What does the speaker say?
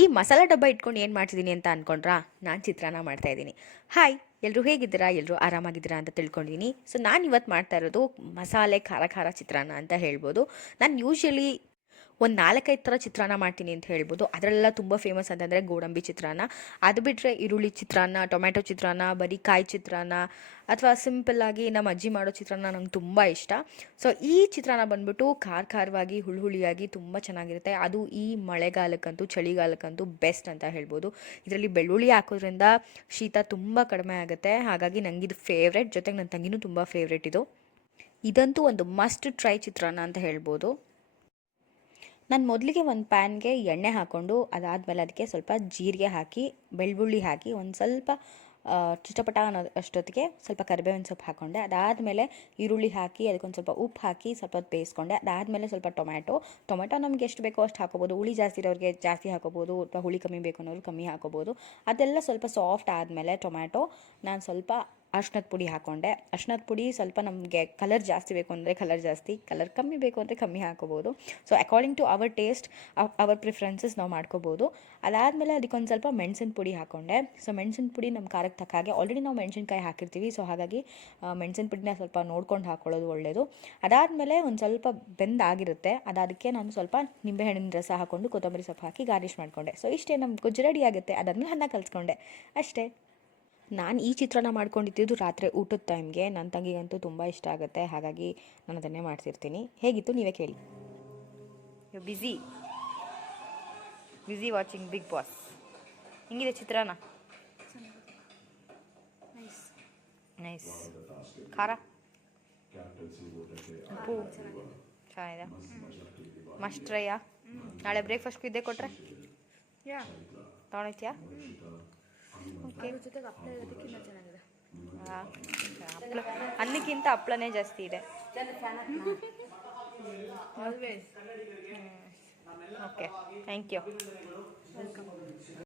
ಈ ಮಸಾಲ ಡಬ್ಬ ಇಟ್ಕೊಂಡು ಏನು ಮಾಡ್ತಿದ್ದೀನಿ ಅಂತ ಅಂದ್ಕೊಂಡ್ರಾ? ನಾನು ಚಿತ್ರಾನ್ನ ಮಾಡ್ತಾಯಿದ್ದೀನಿ. ಹಾಯ್, ಎಲ್ಲರೂ ಹೇಗಿದ್ದೀರಾ? ಎಲ್ಲರೂ ಆರಾಮಾಗಿದ್ದೀರಾ ಅಂತ ತಿಳ್ಕೊಂಡಿದ್ದೀನಿ. ಸೊ ನಾನು ಇವತ್ತು ಮಾಡ್ತಾ ಇರೋದು ಮಸಾಲೆ ಖಾರ ಖಾರ ಚಿತ್ರಾನ್ನ ಅಂತ ಹೇಳ್ಬೋದು. ನಾನು ಯೂಶ್ವಲಿ ಒಂದು 4-5 ಥರ ಚಿತ್ರಾನ್ನ ಮಾಡ್ತೀನಿ ಅಂತ ಹೇಳ್ಬೋದು. ಅದರಲ್ಲೆಲ್ಲ ತುಂಬ ಫೇಮಸ್ ಅಂತಂದರೆ ಗೋಡಂಬಿ ಚಿತ್ರಾನ್ನ. ಅದು ಬಿಟ್ಟರೆ ಈರುಳ್ಳಿ ಚಿತ್ರಾನ್ನ, ಟೊಮೆಟೊ ಚಿತ್ರಾನ್ನ, ಬರೀ ಕಾಯಿ ಚಿತ್ರಾನ್ನ, ಅಥವಾ ಸಿಂಪಲ್ಲಾಗಿ ನಮ್ಮ ಅಜ್ಜಿ ಮಾಡೋ ಚಿತ್ರಾನ್ನ ನಂಗೆ ತುಂಬ ಇಷ್ಟ. ಸೊ ಈ ಚಿತ್ರಾನ್ನ ಬಂದ್ಬಿಟ್ಟು ಖಾರ ಖಾರವಾಗಿ ಹುಳಿಯಾಗಿ ತುಂಬ ಚೆನ್ನಾಗಿರುತ್ತೆ. ಅದು ಈ ಮಳೆಗಾಲಕ್ಕಂತೂ ಚಳಿಗಾಲಕ್ಕಂತೂ ಬೆಸ್ಟ್ ಅಂತ ಹೇಳ್ಬೋದು. ಇದರಲ್ಲಿ ಬೆಳ್ಳುಳ್ಳಿ ಹಾಕೋದ್ರಿಂದ ಶೀತ ತುಂಬ ಕಡಿಮೆ ಆಗುತ್ತೆ. ಹಾಗಾಗಿ ನನಗಿದು ಫೇವ್ರೆಟ್. ಜೊತೆಗೆ ನನ್ನ ತಂಗಿನೂ ತುಂಬ ಫೇವ್ರೆಟ್ ಇದು. ಇದಂತೂ ಒಂದು ಮಸ್ಟ್ ಟ್ರೈ ಚಿತ್ರಾನ್ನ ಅಂತ ಹೇಳ್ಬೋದು. ನಾನು ಮೊದಲಿಗೆ ಒಂದು ಪ್ಯಾನ್ಗೆ ಎಣ್ಣೆ ಹಾಕ್ಕೊಂಡು ಅದಾದಮೇಲೆ ಅದಕ್ಕೆ ಸ್ವಲ್ಪ ಜೀರಿಗೆ ಹಾಕಿ, ಬೆಳ್ಳುಳ್ಳಿ ಹಾಕಿ, ಒಂದು ಸ್ವಲ್ಪ ಚಿಟಪಟ ಅನ್ನೋ ಅಷ್ಟೊತ್ತಿಗೆ ಸ್ವಲ್ಪ ಕರಿಬೇವಿನ ಸೊಪ್ಪು ಹಾಕ್ಕೊಂಡೆ. ಅದಾದಮೇಲೆ ಈರುಳ್ಳಿ ಹಾಕಿ ಅದಕ್ಕೊಂದು ಸ್ವಲ್ಪ ಉಪ್ಪು ಹಾಕಿ ಸ್ವಲ್ಪ ಹೊತ್ತು ಬೇಯಿಸ್ಕೊಂಡೆ. ಅದಾದಮೇಲೆ ಸ್ವಲ್ಪ ಟೊಮೆಟೊ ನಮ್ಗೆ ಎಷ್ಟು ಬೇಕೋ ಅಷ್ಟು ಹಾಕೋಬೋದು. ಹುಳಿ ಜಾಸ್ತಿ ಇರೋರಿಗೆ ಜಾಸ್ತಿ ಹಾಕೋಬೋದು, ಅಥವಾ ಹುಳಿ ಕಮ್ಮಿ ಬೇಕು ಅನ್ನೋರು ಕಮ್ಮಿ ಹಾಕೋಬೋದು. ಅದೆಲ್ಲ ಸ್ವಲ್ಪ ಸಾಫ್ಟ್ ಆದಮೇಲೆ ಟೊಮ್ಯಾಟೊ ನಾನು ಸ್ವಲ್ಪ ಅರ್ಶಿನದ ಪುಡಿ ಹಾಕ್ಕೊಂಡೆ. ಅರ್ಶಿನದ ಪುಡಿ ಸ್ವಲ್ಪ ನಮಗೆ ಕಲರ್ ಜಾಸ್ತಿ ಬೇಕು ಅಂದರೆ ಕಲರ್ ಜಾಸ್ತಿ, ಕಲರ್ ಕಮ್ಮಿ ಬೇಕು ಅಂದರೆ ಕಮ್ಮಿ ಹಾಕೋಬೋದು. So according to our taste, our preferences ನಾವು ಮಾಡ್ಕೋಬೋದು. ಅದಾದಮೇಲೆ ಅದಕ್ಕೊಂದು ಸ್ವಲ್ಪ ಮೆಣಸಿನ ಪುಡಿ ಹಾಕ್ಕೊಂಡೆ. ಸೊ ಮೆಣಸಿನ ಪುಡಿ ನಮ್ಮ ಖಾರಕ್ಕೆ ತಕ್ಕ ಹಾಗೆ, ಆಲ್ರೆಡಿ ನಾವು ಮೆಣಸಿನ್ಕಾಯಿ ಹಾಕಿರ್ತೀವಿ. ಸೊ ಹಾಗಾಗಿ ಮೆಣಸಿನ ಪುಡಿನ ಸ್ವಲ್ಪ ನೋಡ್ಕೊಂಡು ಹಾಕ್ಕೊಳ್ಳೋದು ಒಳ್ಳೆಯದು. ಅದಾದಮೇಲೆ ಒಂದು ಸ್ವಲ್ಪ ಬೆಂದಾಗಿರುತ್ತೆ, ಅದಕ್ಕೆ ನಾನು ಸ್ವಲ್ಪ ನಿಂಬೆಹಣ್ಣಿನ ರಸ ಹಾಕ್ಕೊಂಡು ಕೊತ್ತಂಬರಿ ಸೊಪ್ಪು ಹಾಕಿ ಗಾರ್ನಿಷ್ ಮಾಡಿಕೊಂಡೆ. ಸೊ ಇಷ್ಟೇ, ನಮ್ಮ ಗೊಜ್ಜು ರೆಡಿ ಆಗುತ್ತೆ. ಅದಾದಮೇಲೆ ಅನ್ನ ಕಲಿಸ್ಕೊಂಡೆ, ಅಷ್ಟೇ. ನಾನು ಈ ಚಿತ್ರಾನ್ನ ಮಾಡ್ಕೊಂಡಿದ್ದು ರಾತ್ರಿ ಊಟದ ಟೈಮ್ಗೆ. ನನ್ನ ತಂಗಿಗಂತೂ ತುಂಬ ಇಷ್ಟ ಆಗುತ್ತೆ, ಹಾಗಾಗಿ ನಾನು ಅದನ್ನೇ ಮಾಡ್ತಿರ್ತೀನಿ. ಹೇಗಿತ್ತು ನೀವೇ ಕೇಳಿ. You busy watching Big Boss. ಹಿಂಗಿದೆ ಚಿತ್ರಾನ್ನ? ನೈಸ್. ಖಾರ, ಉಪ್ಪು ಚೆನ್ನಾಗಿದೆ. ಮಸ್ಟ್ ಟ್ರೈಯಾ? ನಾಳೆ ಬ್ರೇಕ್ಫಾಸ್ಟ್ಗೂ ಇದ್ದೇ ಕೊಟ್ಟರೆ ತೊಗೊಳತ್ಯಾ? ಓಕೆ. ಅನ್ನಕ್ಕಿಂತ ಹಪ್ಳನೇ ಜಾಸ್ತಿ ಇದೆ. Okay, thank you.